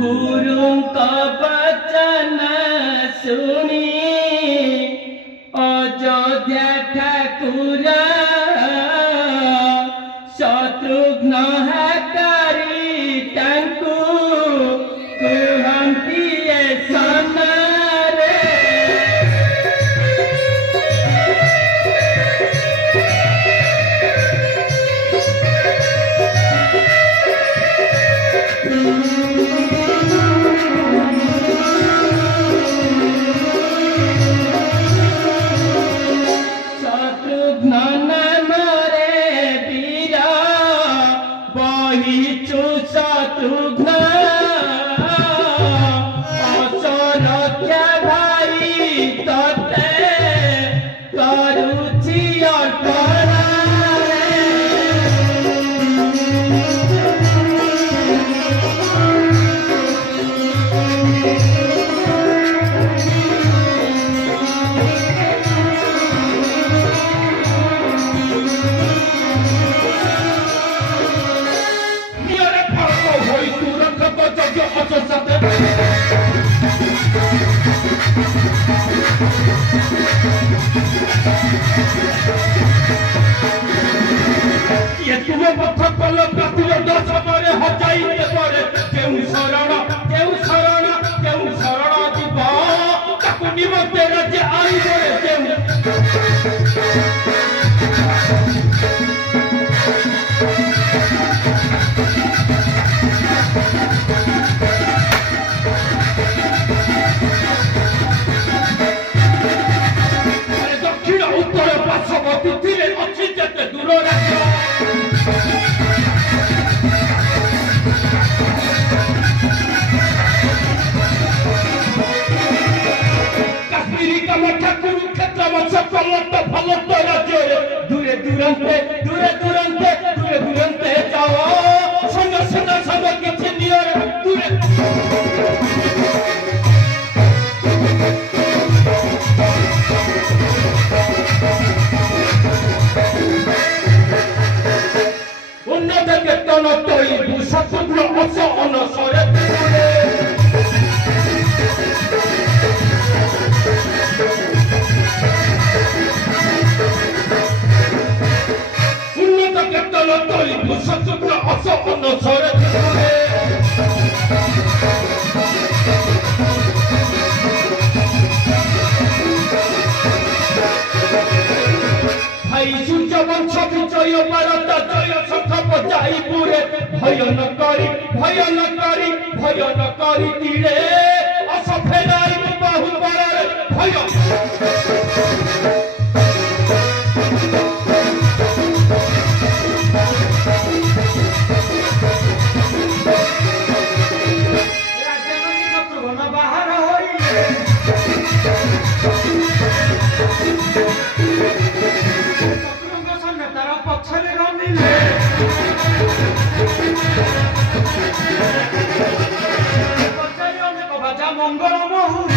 गुरु का वचन सुनी अयोध्या ठाकुर शत्रुघ्न हकारी टंकु कुहंती सनरे शत्रुघ्न असरख्या भाई तते करुछि अर्पण ये तुम्हें पथ कल प्रतिरोध समय हजाई पड़े केउ शरण जीव ताकू निमंत्रे राज्य आई पड़े दक्षिण उत्तर पार्श्व तिथिरे अच्छी जेते दूर राज्य काश्मीरी कामाख्या कुरुक्षेत्र मत्स्य प्रमत्त फलत्त राज्य दूरे दूरंते जाओ संग किछि नियर दूरे उन्नत केतन तोई शत्रुघ्न अस अनसरे उन्नत केतन तोई शत्रुघ्न अस अनसरे भाई सूर्य वंश विजय भारत जय शंख बजाई पुरे भयन करी तीरे अस फेराई बाहु बड़े भय बाहर मंगल महु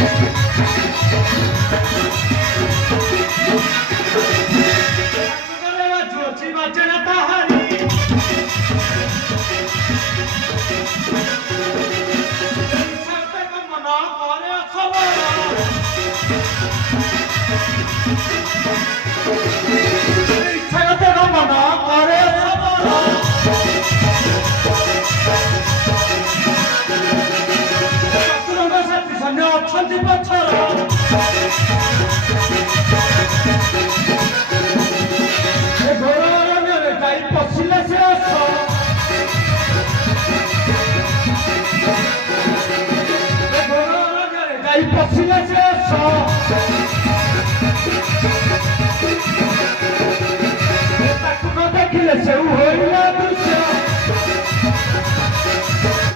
अछंती पछर घोर अरण्य जाई पशिले से घोर अरण्य जाई पशिले से